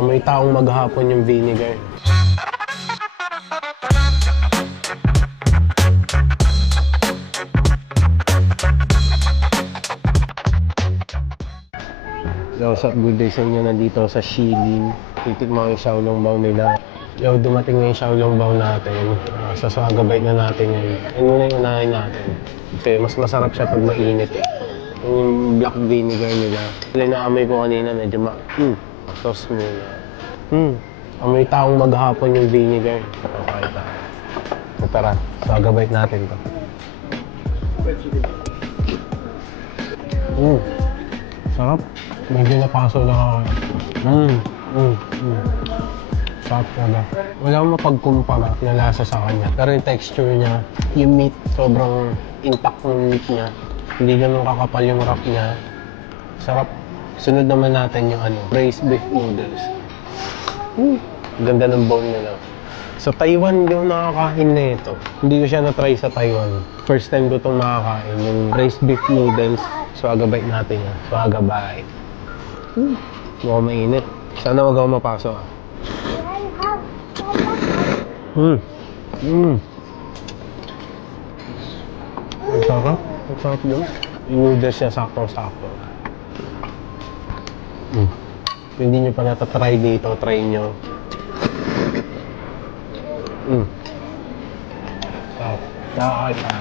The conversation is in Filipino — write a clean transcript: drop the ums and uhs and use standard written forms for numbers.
Amoy taong maghapon yung vinegar. Yo, what's up? Good day sa inyo. Nandito sa Shilin. Titikman ko yung Xiaolongbao nila. Yo, dumating na yung Xiaolongbao natin. Sasagabay na natin ngayon. Yun muna yung unahin natin. Kasi mas masarap siya pag mainit eh. Yung black vinegar nila. Wala na amoy ko kanina, medyo sauce muna. Amoy taong maghapon yung vinegar. Okay, tara, sagabay natin to. Sarap. Medyo napaso na ako. Sarap talaga. Wala akong mapagkumpara na lasa sa kanya. Pero yung texture niya, yung meat, sobrang intact ng meat niya. Hindi ganun kakapal yung wrap niya. Sarap. Sunod naman natin yung braised beef noodles. Ganda ng bowl nila. Sa Taiwan, hindi ko nakakain na ito. Hindi ko siya na-try sa Taiwan. First time ko itong makakain. Yung braised beef noodles. Swagabite natin yan. Swagabite. Mukhang mainit. Sana wag ako mapasok ah. Ang sarap. Ang sarap yun. Yung noodles niya sakto-sakto. Kung hindi nyo pa natatry dito, try nyo. Sarap. Nakakita.